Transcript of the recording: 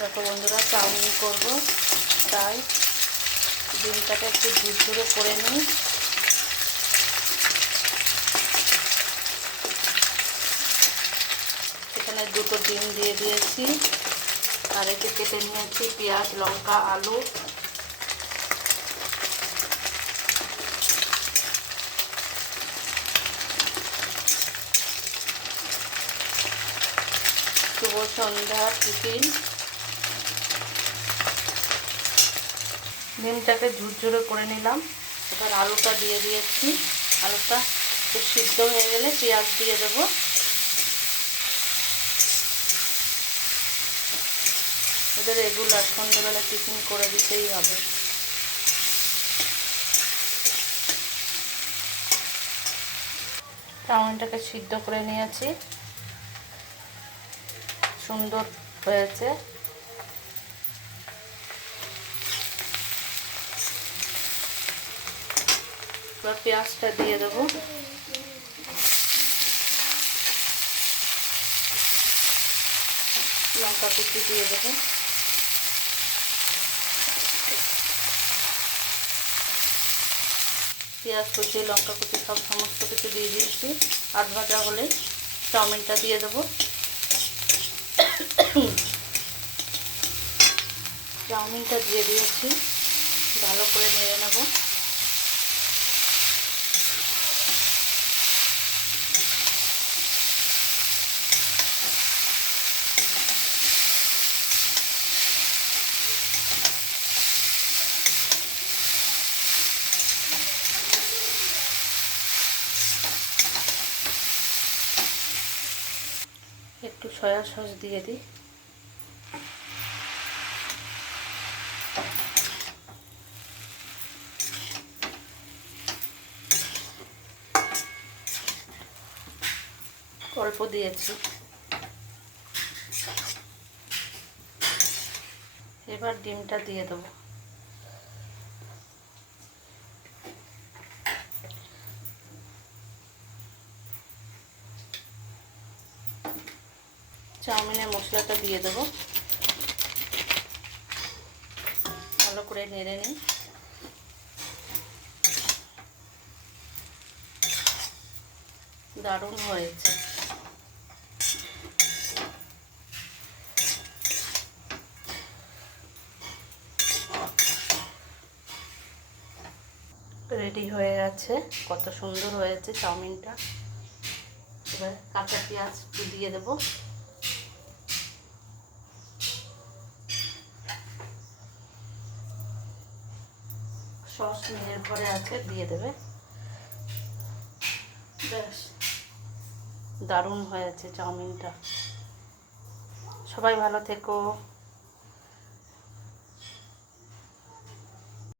দেখো বন্ধুরা, চাউমিন করব, তাই ডিমটাকে একটু ঝুরঝুরে করে নিই। এখানে দুটো ডিম দিয়ে দিয়েছি, আর এতে কেটে নিয়েছি পেঁয়াজ, লঙ্কা, আলু। শুভ সন্ধ্যা টিফিন। ডিমটাকে ঝুরঝুরে করে নিলাম। এবার আলুটা দিয়ে দিয়েছি। আলুটা একটু সিদ্ধ হয়ে গেলে পেঁয়াজ দিয়ে দেবো। ওদের রেগুলার সন্ধ্যেবেলা টিফিন করে দিতেই হবে। চাউমিনটাকে সিদ্ধ করে নিয়েছি, সুন্দর হয়েছে। এবার পেঁয়াজটা দিয়ে দেবো। লঙ্কা কুচি দিয়ে দেবো। পেঁয়াজ কুচি, লঙ্কা কুচি সব সমস্ত কিছু দিয়ে দিয়েছি। আধ ভাজা হলে চাউমিনটা দিয়ে দেবো। চাউমিনটা দিয়ে দিয়েছি, ভালো করে নেড়ে নেব। একটু সয়া সস দিয়ে দিই। অল্প দিয়েছি। এবার ডিমটা দিয়ে দেবো। চাউমিনের মশলাটা দিয়ে দেবো, ভালো করে নেড়ে নিই। দারুণ হয়েছে। রেডি হয়ে গেছে, কত সুন্দর হয়েছে চাউমিনটা। এবার কাঁচা পেঁয়াজ দিয়ে দেবো। সস নিজের ঘরে আছে, দিয়ে দেবে। ব্যাস, দারুণ হয়েছে চাউমিনটা। সবাই ভালো থেকো।